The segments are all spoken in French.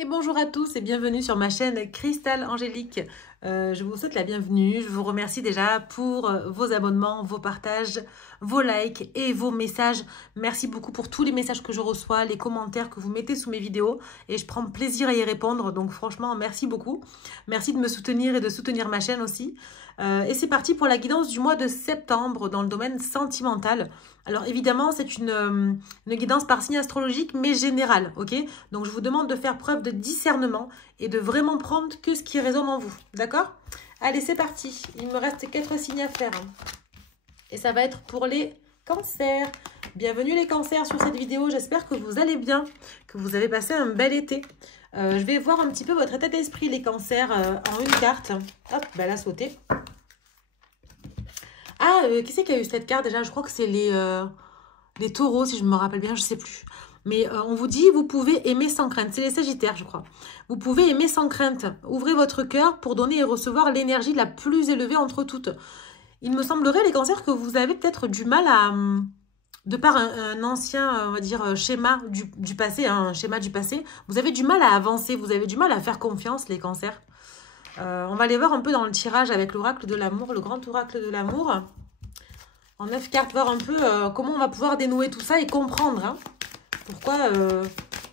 Et bonjour à tous et bienvenue sur ma chaîne Cristal Angélique. Je vous souhaite la bienvenue. Je vous remercie déjà pour vos abonnements, vos partages, vos likes et vos messages. Merci beaucoup pour tous les messages que je reçois, les commentaires que vous mettez sous mes vidéos et je prends plaisir à y répondre. Donc franchement, merci beaucoup. Merci de me soutenir et de soutenir ma chaîne aussi. Et c'est parti pour la guidance du mois de septembre dans le domaine sentimental. Alors évidemment, c'est une guidance par signe astrologique, mais générale, ok? Donc je vous demande de faire preuve de discernement et de vraiment prendre que ce qui résonne en vous, d'accord? Allez, c'est parti. Il me reste 4 signes à faire. Et ça va être pour les cancers. Bienvenue les cancers sur cette vidéo. J'espère que vous allez bien, que vous avez passé un bel été. Je vais voir un petit peu votre état d'esprit, les cancers, en une carte. Hop, bah, elle a sauté. Ah, qui c'est qui a eu cette carte déjà? Je crois que c'est les taureaux, si je me rappelle bien, je ne sais plus. Mais on vous dit, vous pouvez aimer sans crainte. C'est les sagittaires, je crois. Vous pouvez aimer sans crainte. Ouvrez votre cœur pour donner et recevoir l'énergie la plus élevée entre toutes. Il me semblerait, les cancers, que vous avez peut-être du mal à... De par un ancien, on va dire, schéma du passé, hein, un schéma du passé, vous avez du mal à avancer, vous avez du mal à faire confiance, les cancers. On va aller voir un peu dans le tirage avec l'oracle de l'amour, le grand oracle de l'amour. En 9 cartes, voir un peu comment on va pouvoir dénouer tout ça et comprendre hein, pourquoi,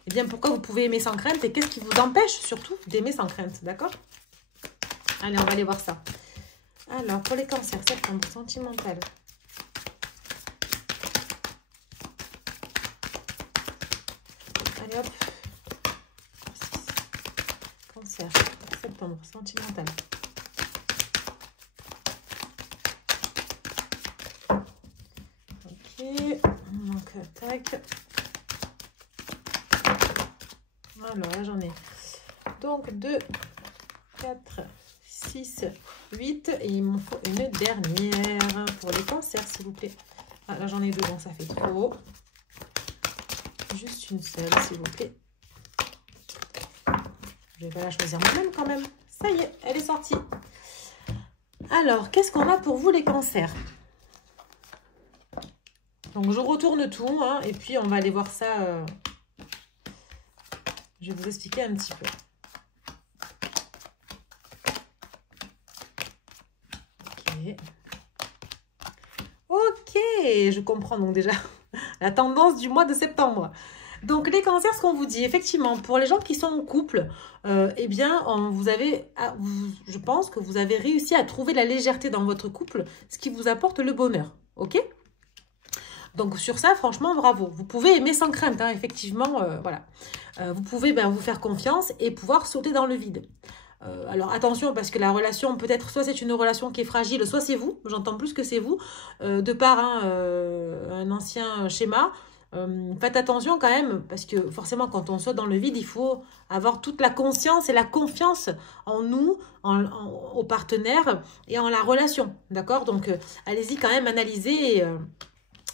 eh bien, pourquoi vous pouvez aimer sans crainte et qu'est-ce qui vous empêche surtout d'aimer sans crainte, d'accord? Allez, on va aller voir ça. Alors, pour les cancers, septembre sentimental. Allez, hop. Cancer, septembre sentimental. Donc, tac. Alors, là, j'en ai. Donc, 2, 4, 6, 8. Et il m'en faut une dernière pour les cancers, s'il vous plaît. Ah, là, j'en ai 2, donc ça fait trop. Juste une seule, s'il vous plaît. Je vais pas la choisir moi-même, quand même. Ça y est, elle est sortie. Alors, qu'est-ce qu'on a pour vous, les cancers ? Donc, je retourne tout, hein, et puis on va aller voir ça. Je vais vous expliquer un petit peu. Ok, je comprends donc déjà la tendance du mois de septembre. Donc, les cancers, ce qu'on vous dit, effectivement, pour les gens qui sont en couple, eh bien, je pense que vous avez réussi à trouver la légèreté dans votre couple, ce qui vous apporte le bonheur, ok ? Donc, sur ça, franchement, bravo. Vous pouvez aimer sans crainte, hein, effectivement, voilà. Vous pouvez vous faire confiance et pouvoir sauter dans le vide. Alors, attention, parce que la relation, peut-être, soit c'est une relation qui est fragile, soit c'est vous. J'entends plus que c'est vous, de par un ancien schéma. Faites attention quand même, parce que forcément, quand on saute dans le vide, il faut avoir toute la conscience et la confiance en nous, au partenaire et en la relation, d'accord? Donc, allez-y quand même, analysez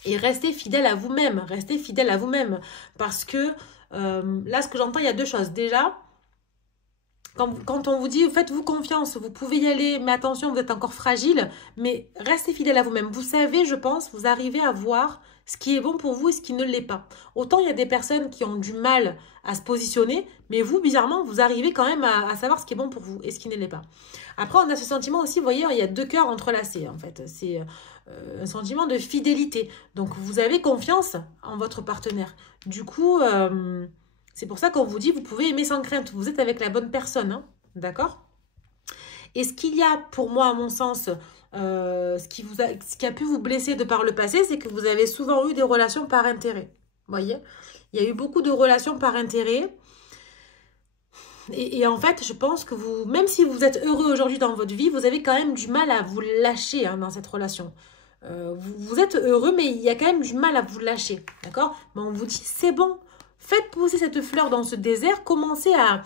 et restez fidèle à vous-même. Restez fidèle à vous-même. Parce que là, ce que j'entends, il y a deux choses. Déjà, quand on vous dit, faites-vous confiance, vous pouvez y aller, mais attention, vous êtes encore fragile. Mais restez fidèle à vous-même. Vous savez, je pense, vous arrivez à voir ce qui est bon pour vous et ce qui ne l'est pas. Autant il y a des personnes qui ont du mal à se positionner, mais vous, bizarrement, vous arrivez quand même à savoir ce qui est bon pour vous et ce qui ne l'est pas. Après, on a ce sentiment aussi, vous voyez, il y a deux cœurs entrelacés, en fait. C'est un sentiment de fidélité. Donc, vous avez confiance en votre partenaire. Du coup, c'est pour ça qu'on vous dit, vous pouvez aimer sans crainte. Vous êtes avec la bonne personne, hein, d'accord? Et ce qu'il y a, pour moi, à mon sens, ce qui a pu vous blesser de par le passé, c'est que vous avez souvent eu des relations par intérêt. Vous voyez? Il y a eu beaucoup de relations par intérêt. Et en fait, je pense que vous, même si vous êtes heureux aujourd'hui dans votre vie, vous avez quand même du mal à vous lâcher hein, dans cette relation. Vous êtes heureux, mais il y a quand même du mal à vous lâcher. D'accord? Mais on vous dit, c'est bon. Faites pousser cette fleur dans ce désert. Commencez à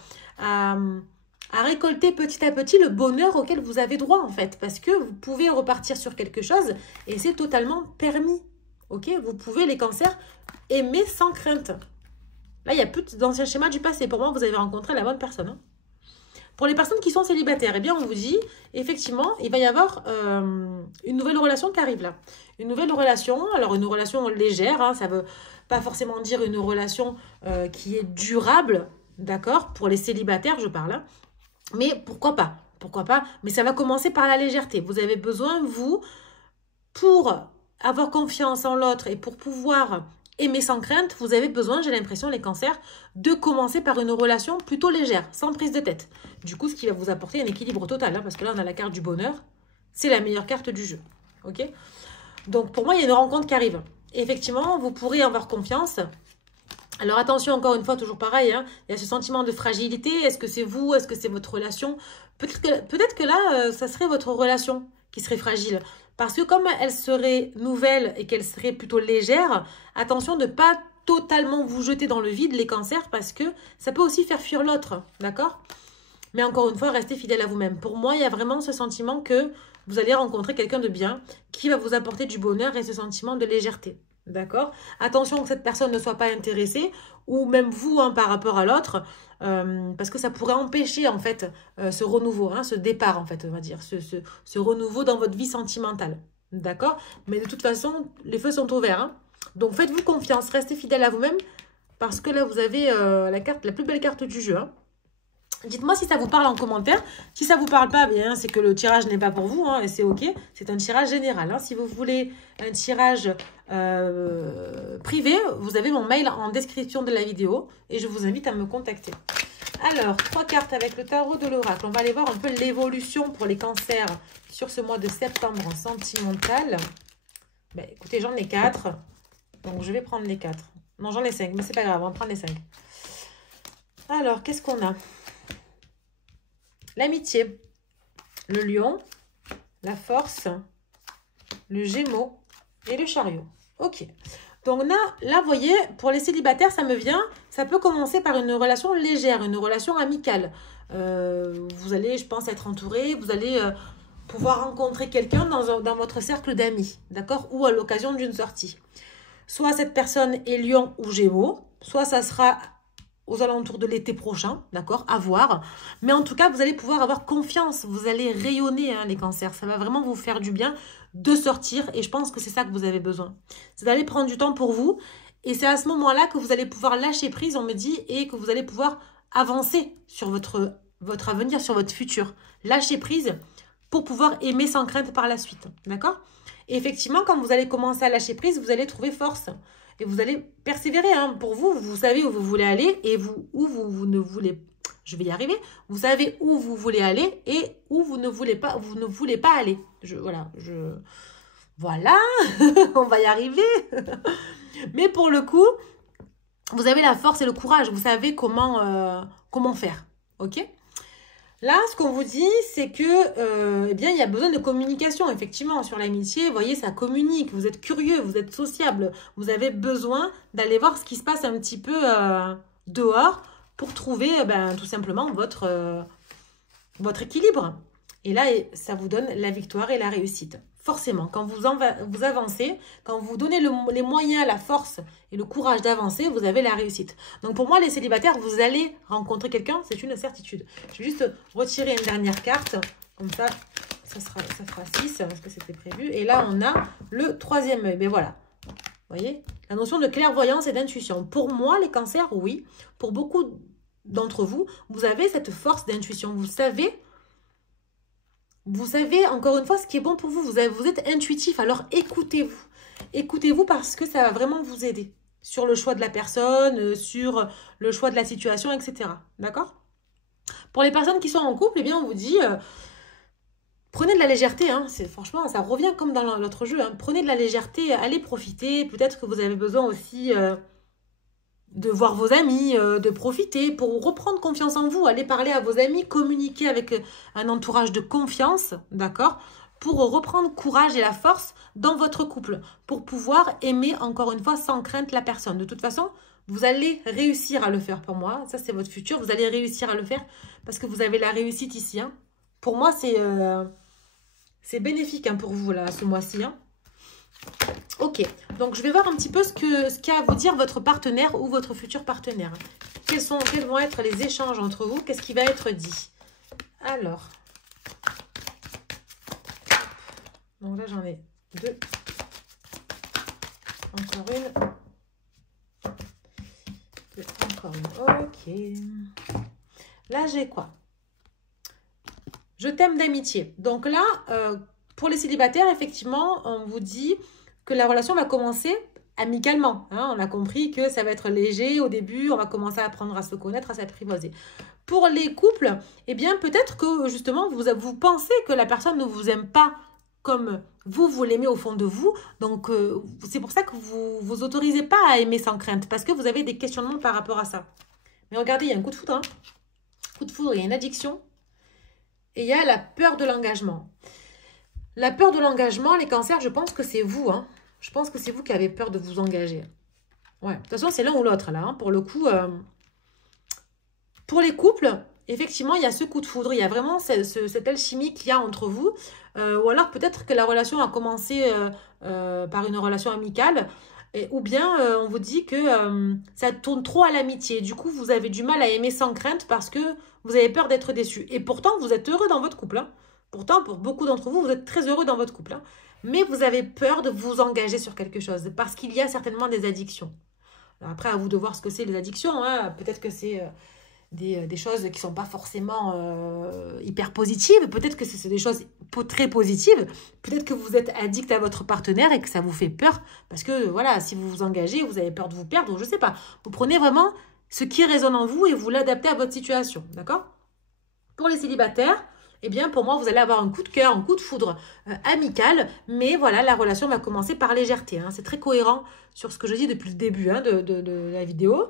récolter petit à petit le bonheur auquel vous avez droit, en fait. Parce que vous pouvez repartir sur quelque chose et c'est totalement permis. Ok? Vous pouvez, les cancers, aimer sans crainte. Là, il n'y a plus d'anciens schémas du passé. Pour moi, vous avez rencontré la bonne personne. Hein. Pour les personnes qui sont célibataires, eh bien, on vous dit, effectivement, il va y avoir une nouvelle relation qui arrive là. Une nouvelle relation, alors une relation légère, hein, ça ne veut pas forcément dire une relation qui est durable, d'accord? Pour les célibataires, je parle. Hein. Mais pourquoi pas? Pourquoi pas? Mais ça va commencer par la légèreté. Vous avez besoin, vous, pour avoir confiance en l'autre et pour pouvoir aimer sans crainte, vous avez besoin, j'ai l'impression, les cancers, de commencer par une relation plutôt légère, sans prise de tête. Du coup, ce qui va vous apporter un équilibre total, hein, parce que là, on a la carte du bonheur. C'est la meilleure carte du jeu. Ok? Donc, pour moi, il y a une rencontre qui arrive. Et effectivement, vous pourrez avoir confiance. Alors, attention, encore une fois, toujours pareil, hein, il y a ce sentiment de fragilité. Est-ce que c'est vous? Est-ce que c'est votre relation? Peut-être que là, ça serait votre relation qui serait fragile. Parce que comme elle serait nouvelle et qu'elle serait plutôt légère, attention de ne pas totalement vous jeter dans le vide, les cancers, parce que ça peut aussi faire fuir l'autre, d'accord? Mais encore une fois, restez fidèle à vous-même. Pour moi, il y a vraiment ce sentiment que vous allez rencontrer quelqu'un de bien qui va vous apporter du bonheur et ce sentiment de légèreté. D'accord? Attention que cette personne ne soit pas intéressée ou même vous hein, par rapport à l'autre parce que ça pourrait empêcher en fait ce renouveau, hein, ce départ en fait, on va dire, ce renouveau dans votre vie sentimentale. D'accord? Mais de toute façon, les feux sont ouverts. Hein. Donc faites-vous confiance, restez fidèle à vous-même parce que là vous avez la plus belle carte du jeu. Hein. Dites-moi si ça vous parle en commentaire. Si ça ne vous parle pas, bien c'est que le tirage n'est pas pour vous hein, et c'est ok. C'est un tirage général. Hein. Si vous voulez un tirage privé, vous avez mon mail en description de la vidéo et je vous invite à me contacter. Alors, 3 cartes avec le tarot de l'oracle. On va aller voir un peu l'évolution pour les cancers sur ce mois de septembre en sentimental. Ben, écoutez, j'en ai 4. Donc, je vais prendre les 4. Non, j'en ai 5, mais c'est pas grave, on va prendre les 5. Alors, qu'est-ce qu'on a? L'amitié, le lion, la force, le gémeau et le chariot. Ok. Donc là, vous voyez, pour les célibataires, ça me vient, ça peut commencer par une relation légère, une relation amicale. Vous allez, je pense, être entouré, vous allez pouvoir rencontrer quelqu'un dans votre cercle d'amis, d'accord? Ou à l'occasion d'une sortie. Soit cette personne est lion ou gémeaux, soit ça sera aux alentours de l'été prochain, d'accord, à voir. Mais en tout cas, vous allez pouvoir avoir confiance, vous allez rayonner hein, les cancers. Ça va vraiment vous faire du bien de sortir et je pense que c'est ça que vous avez besoin. C'est d'aller prendre du temps pour vous et c'est à ce moment-là que vous allez pouvoir lâcher prise, on me dit, et que vous allez pouvoir avancer sur votre avenir, sur votre futur. Lâcher prise pour pouvoir aimer sans crainte par la suite, d'accord? Et effectivement, quand vous allez commencer à lâcher prise, vous allez trouver force. Et vous allez persévérer. Hein. Pour vous, vous savez où vous voulez aller et vous ne voulez... Je vais y arriver. Vous savez où vous voulez aller et où vous ne voulez pas aller. Voilà. On va y arriver. Mais pour le coup, vous avez la force et le courage. Vous savez comment faire. Ok ? Là, ce qu'on vous dit, c'est que, eh bien, il y a besoin de communication, effectivement, sur l'amitié. Vous voyez, ça communique, vous êtes curieux, vous êtes sociable. Vous avez besoin d'aller voir ce qui se passe un petit peu dehors pour trouver, tout simplement, votre équilibre. Et là, ça vous donne la victoire et la réussite. Forcément, quand vous avancez, quand vous donnez les moyens, la force et le courage d'avancer, vous avez la réussite. Donc pour moi, les célibataires, vous allez rencontrer quelqu'un, c'est une certitude. Je vais juste retirer une dernière carte, comme ça, ça fera 6, parce que c'était prévu. Et là, on a le 3e œil. Mais voilà, vous voyez, la notion de clairvoyance et d'intuition. Pour moi, les cancers, oui. Pour beaucoup d'entre vous, vous avez cette force d'intuition. Vous savez, encore une fois, ce qui est bon pour vous. Vous êtes intuitif, alors écoutez-vous. Écoutez-vous parce que ça va vraiment vous aider sur le choix de la personne, sur le choix de la situation, etc. D'accord? Pour les personnes qui sont en couple, eh bien, on vous dit, prenez de la légèreté. Hein, franchement, ça revient comme dans l'autre jeu. Hein, prenez de la légèreté, allez profiter. Peut-être que vous avez besoin aussi... de voir vos amis, de profiter pour reprendre confiance en vous. Allez parler à vos amis, communiquer avec un entourage de confiance, d'accord? Pour reprendre courage et la force dans votre couple, pour pouvoir aimer encore une fois sans crainte la personne. De toute façon, vous allez réussir à le faire pour moi. Ça, c'est votre futur. Vous allez réussir à le faire parce que vous avez la réussite ici. Hein. Pour moi, c'est bénéfique hein, pour vous là, ce mois-ci. Hein. Ok, donc je vais voir un petit peu ce qu'a à vous dire votre partenaire ou votre futur partenaire. Quels vont être les échanges entre vous? Qu'est-ce qui va être dit? Alors, donc là j'en ai 2. Encore une. Encore une. Ok. Là, j'ai quoi? Je t'aime d'amitié. Donc là, pour les célibataires, effectivement, on vous dit que la relation va commencer amicalement. Hein. On a compris que ça va être léger au début, on va commencer à apprendre à se connaître, à s'apprivoiser. Pour les couples, eh bien, peut-être que justement, vous pensez que la personne ne vous aime pas comme vous l'aimez au fond de vous. Donc, c'est pour ça que vous vous autorisez pas à aimer sans crainte, parce que vous avez des questionnements par rapport à ça. Mais regardez, il y a un coup de foudre. Hein. Coup de foudre, il y a une addiction. Et il y a la peur de l'engagement. La peur de l'engagement, les cancers, je pense que c'est vous. Hein. Je pense que c'est vous qui avez peur de vous engager. Ouais, de toute façon, c'est l'un ou l'autre, là. Hein. Pour le coup, pour les couples, effectivement, il y a ce coup de foudre. Il y a vraiment cette alchimie qu'il y a entre vous. Ou alors, peut-être que la relation a commencé par une relation amicale. Ou bien, on vous dit que ça tourne trop à l'amitié. Du coup, vous avez du mal à aimer sans crainte parce que vous avez peur d'être déçu. Et pourtant, vous êtes heureux dans votre couple. Hein. Pourtant, pour beaucoup d'entre vous, vous êtes très heureux dans votre couple. Hein. Mais vous avez peur de vous engager sur quelque chose parce qu'il y a certainement des addictions. Alors après, à vous de voir ce que c'est les addictions. Hein. Peut-être que c'est des choses qui ne sont pas forcément hyper positives. Peut-être que c'est des choses très positives. Peut-être que vous êtes addict à votre partenaire et que ça vous fait peur. Parce que voilà, si vous vous engagez, vous avez peur de vous perdre. Je ne sais pas. Vous prenez vraiment ce qui résonne en vous et vous l'adaptez à votre situation. D'accord? Pour les célibataires, eh bien, pour moi, vous allez avoir un coup de cœur, un coup de foudre amical. Mais voilà, la relation va commencer par légèreté. Hein. C'est très cohérent sur ce que je dis depuis le début hein, de la vidéo.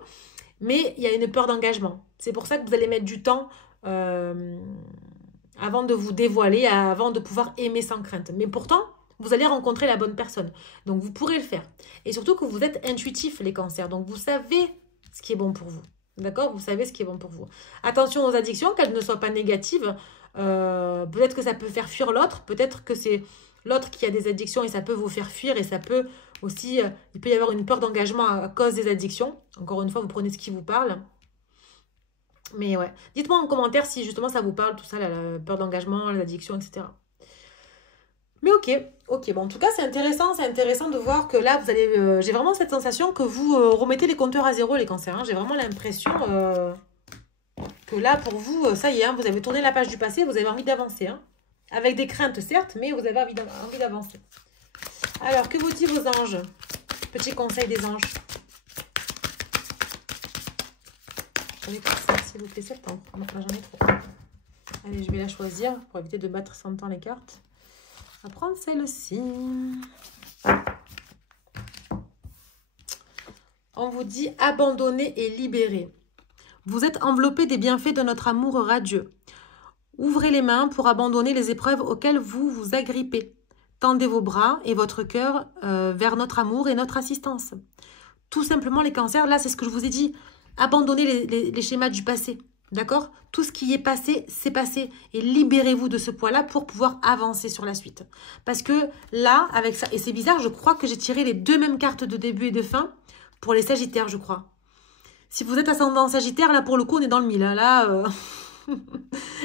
Mais il y a une peur d'engagement. C'est pour ça que vous allez mettre du temps avant de vous dévoiler, avant de pouvoir aimer sans crainte. Mais pourtant, vous allez rencontrer la bonne personne. Donc, vous pourrez le faire. Et surtout que vous êtes intuitifs, les cancers. Donc, vous savez ce qui est bon pour vous. D'accord? Vous savez ce qui est bon pour vous. Attention aux addictions, qu'elles ne soient pas négatives. Peut-être que ça peut faire fuir l'autre. Peut-être que c'est l'autre qui a des addictions et ça peut vous faire fuir. Et ça peut aussi, il peut y avoir une peur d'engagement à cause des addictions. Encore une fois, vous prenez ce qui vous parle. Mais ouais, dites-moi en commentaire si justement ça vous parle, tout ça, la peur d'engagement, les addictions, etc. Mais ok, bon, en tout cas, c'est intéressant de voir que là, vous allez, j'ai vraiment cette sensation que vous remettez les compteurs à zéro, les cancers. Hein. J'ai vraiment l'impression que là, pour vous, ça y est, hein, vous avez tourné la page du passé, vous avez envie d'avancer. Hein. Avec des craintes, certes, mais vous avez envie d'avancer. Alors, que vous disent vos anges? Petit conseil des anges. J'en ai pour ça, s'il vous plaît, septembre. Non, là, j'en ai trop. Allez, je vais la choisir pour éviter de battre 100 ans les cartes. On va prendre celle-ci. On vous dit abandonner et libérer. Vous êtes enveloppé des bienfaits de notre amour radieux. Ouvrez les mains pour abandonner les épreuves auxquelles vous vous agrippez. Tendez vos bras et votre cœur vers notre amour et notre assistance. Tout simplement, les cancers, là, c'est ce que je vous ai dit. Abandonnez les schémas du passé. D'accord? Tout ce qui est passé, c'est passé. Et libérez-vous de ce poids-là pour pouvoir avancer sur la suite. Parce que là, avec ça, et c'est bizarre, je crois que j'ai tiré les deux mêmes cartes de début et de fin pour les Sagittaires, je crois. Si vous êtes ascendant Sagittaire, là, pour le coup, on est dans le mille. Là,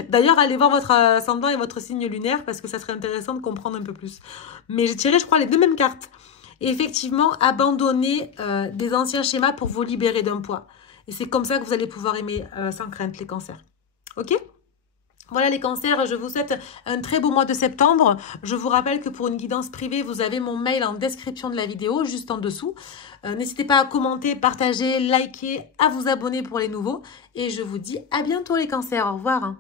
d'ailleurs, allez voir votre ascendant et votre signe lunaire parce que ça serait intéressant de comprendre un peu plus. Mais j'ai tiré, je crois, les deux mêmes cartes. Et effectivement, abandonner des anciens schémas pour vous libérer d'un poids. Et c'est comme ça que vous allez pouvoir aimer sans crainte les cancers. Ok? Voilà les cancers, je vous souhaite un très beau mois de septembre. Je vous rappelle que pour une guidance privée, vous avez mon mail en description de la vidéo, juste en dessous. N'hésitez pas à commenter, partager, liker, à vous abonner pour les nouveaux. Et je vous dis à bientôt les cancers. Au revoir.